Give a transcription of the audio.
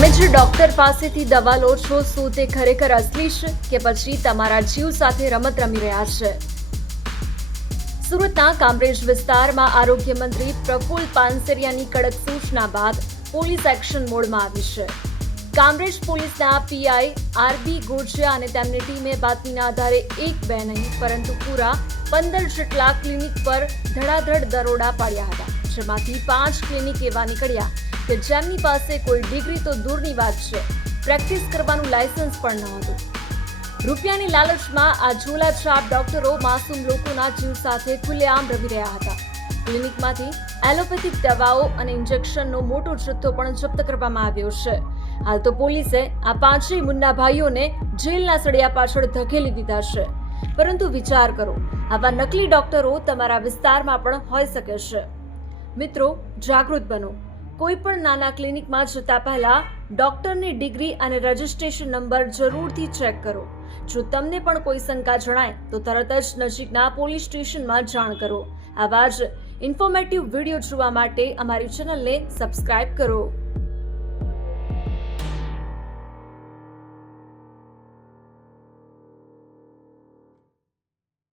તમે જે ડોક્ટર પાસેથી દવા લો છો શું તે ખરેખર અસલી છે કે પછી તમારા જીવ સાથે રમત રમી રહ્યા છે? સુરતના કામરેજ વિસ્તારમાં આરોગ્ય મંત્રી પ્રફુલ્લ પાનસેરિયાની કડક સૂચના બાદ પોલીસ એક્શન મોડમાં આવી છે. કામરેજ પોલીસના પીઆઈ આરબી ગોરજીયા અને તેમની ટીમે બાતમીના આધારે એક બે નહીં પરંતુ પૂરા 15 જેટલા ક્લિનિક પર ધડાધડ દરોડા પાડ્યા હતા, જેમાંથી 5 ક્લિનિક એવા નીકળ્યા કે જેમની પાસે કોઈ ડિગ્રી તો દૂરની વાત છે, પ્રેક્ટિસ કરવાનું લાયસન્સ પણ નહોતું. રૂપિયાની લાલચમાં આ ઝોલાછાપ ડોક્ટરો માસૂમ લોકોના જીવ સાથે ખુલ્લેઆમ રમી રહ્યા હતા. ક્લિનિકમાંથી એલોપેથિક દવાઓ અને ઇન્જેક્શનનો મોટો જથ્થો પણ જપ્ત કરવામાં આવ્યો છે. હાલ તો પોલીસે આ 5 મુન્ના ભાઈઓને જેલના સળિયા પાછળ ધકેલી દીધા છે. પરંતુ વિચાર કરો, આવા નકલી ડોક્ટરો તમારા વિસ્તારમાં પણ હોઈ શકે છે. મિત્રો, જાગૃત બનો. કોઈ પણ નાના ક્લિનિકમાં જતા પહેલા ડોક્ટરની ડિગ્રી અને રજિસ્ટ્રેશન નંબર જરૂરથી ચેક કરો. જો તમને પણ કોઈ શંકા જણાય તો તરત જ નજીકના પોલીસ સ્ટેશનમાં જાણ કરો. આવા જ ઇન્ફોર્મેટિવ વિડીયો જોવા માટે અમારી ચેનલને સબસ્ક્રાઇબ કરો.